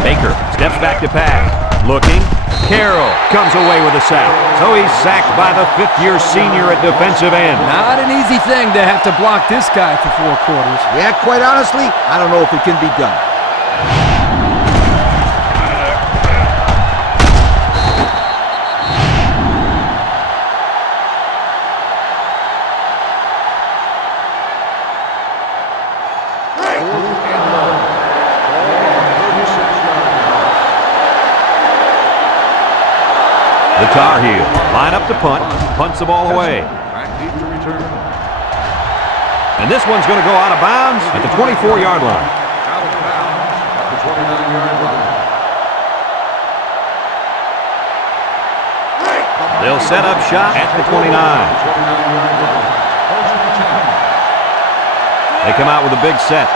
Baker steps back to pass. Looking. Carroll comes away with a sack. So he's sacked by the 5th-year senior at defensive end. Not an easy thing to have to block this guy for 4 quarters. Yeah, quite honestly, I don't know if it can be done. The Tar Heel line up to punt, punts the ball away. Back deep to return. And this one's going to go out of bounds at the 24-yard line. Out of bounds at the 29-yard line. They'll set up shop at the 29. 29-yard line. First and 10. They come out with a big set.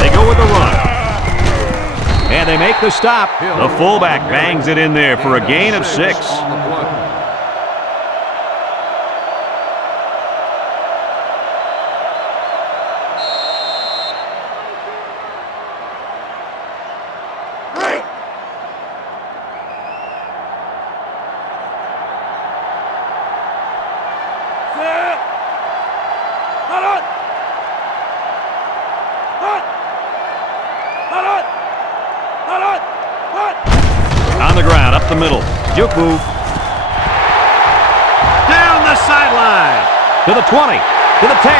They go with the run. And they make the stop. The fullback bangs it in there for a gain of 6. On the play. On the ground, up the middle. Juke move. Down the sideline. To the 20. To the 10.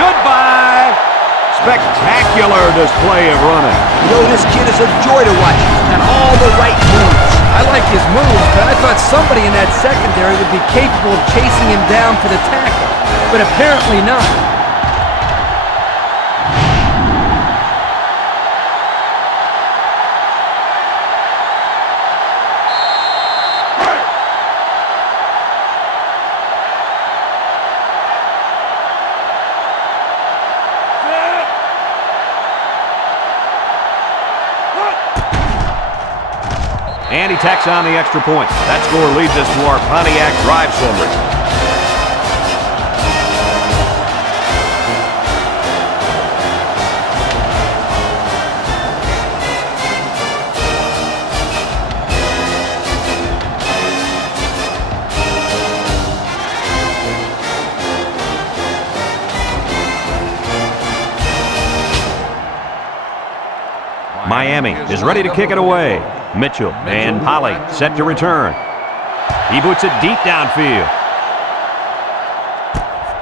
Goodbye. Spectacular display of running. You know, this kid is a joy to watch. He's got all the right moves. I like his moves, but I thought somebody in that secondary would be capable of chasing him down for the tackle. But apparently not. And he tacks on the extra point. That score leads us to our Pontiac drive summary. Miami is ready to kick it away. Mitchell and Holly set to return. He boots it deep downfield.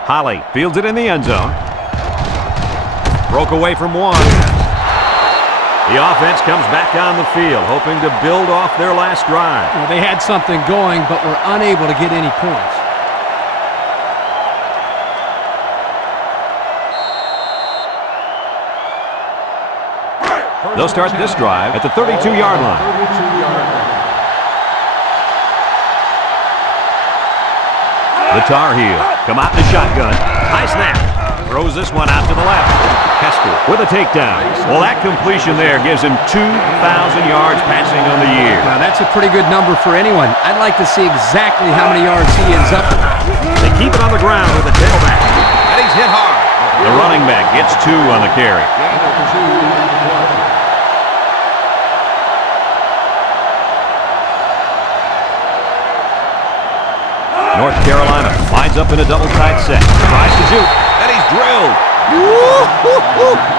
Holly fields it in the end zone. Broke away from one. The offense comes back on the field, hoping to build off their last drive. Well, they had something going, but were unable to get any points. They'll start this drive at the 32-yard line. 32-yard line. The Tar Heel come out in the shotgun. High snap. Throws this one out to the left. Hester with a takedown. Well, that completion there gives him 2,000 yards passing on the year. Now, that's a pretty good number for anyone. I'd like to see exactly how many yards he ends up with. They keep it on the ground with a tailback. And he's hit hard. The running back gets 2 on the carry. Gain of 2 on the play. North Carolina lines up in a double-tight set. Tries to juke, and he's drilled.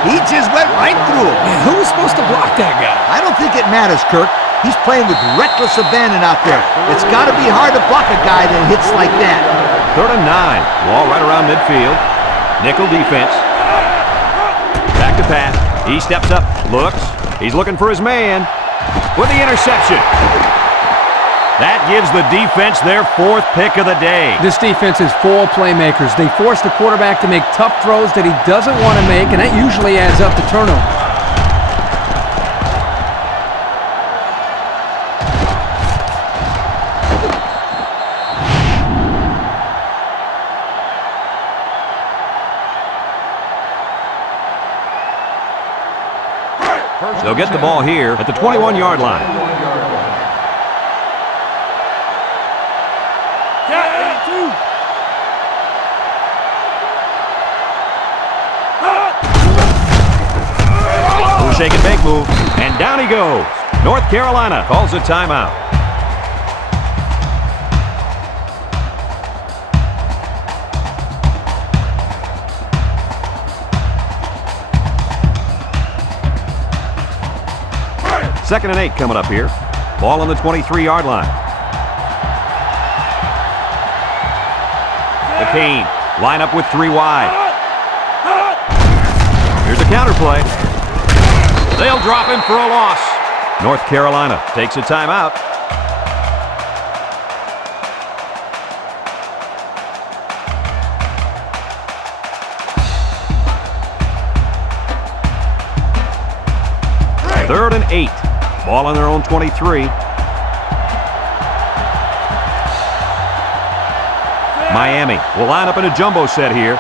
He just went right through him. Man, who was supposed to block that guy? I don't think it matters, Kirk. He's playing with reckless abandon out there. It's got to be hard to block a guy that hits like that. 3rd and 9. Ball right around midfield. Nickel defense. Back to pass. He steps up, looks. He's looking for his man with the interception. That gives the defense their 4th pick of the day. This defense is full of playmakers. They force the quarterback to make tough throws that he doesn't want to make, and that usually adds up to turnovers. They'll get the ball here at the 21-yard line. Shake and bake move, and down he goes. North Carolina calls a timeout. Second and 8 coming up here. Ball on the 23-yard line. McCain line up with 3 wide. Here's a counter play. They'll drop him for a loss. North Carolina takes a timeout. Third and 8. Ball on their own 23. Miami will line up in a jumbo set here.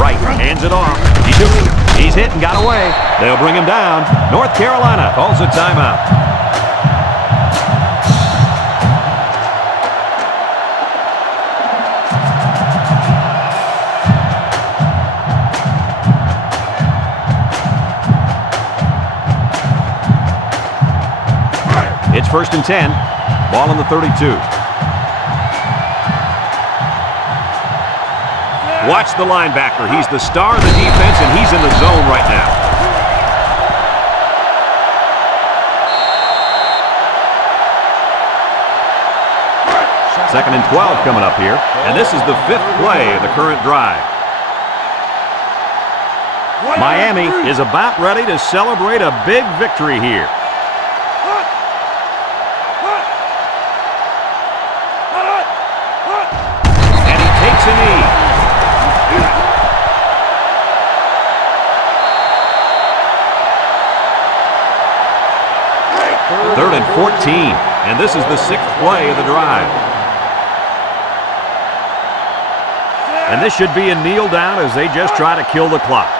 Right, hands it off. He took it. He's hit and got away. They'll bring him down. North Carolina calls a timeout. It's 1st and 10. Ball on the 32. Watch the linebacker. He's the star of the defense, and he's in the zone right now. Second and 12 coming up here. And this is the 5th play of the current drive. Miami is about ready to celebrate a big victory here. And he takes a knee. Third and 14, and this is the 6th play of the drive. And this should be a kneel down as they just try to kill the clock.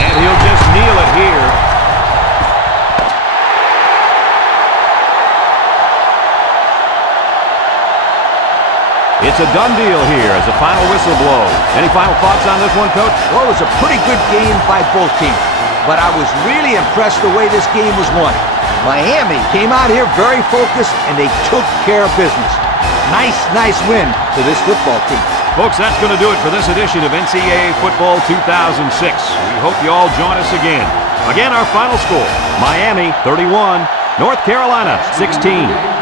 And he'll just kneel it here. It's a done deal here as the final whistle blows. Any final thoughts on this one, Coach? Well, it was a pretty good game by both teams, but I was really impressed the way this game was won. Miami came out here very focused, and they took care of business. Nice win for this football team. Folks, that's going to do it for this edition of NCAA Football 2006. We hope you all join us again. Again, our final score, Miami 31, North Carolina 16.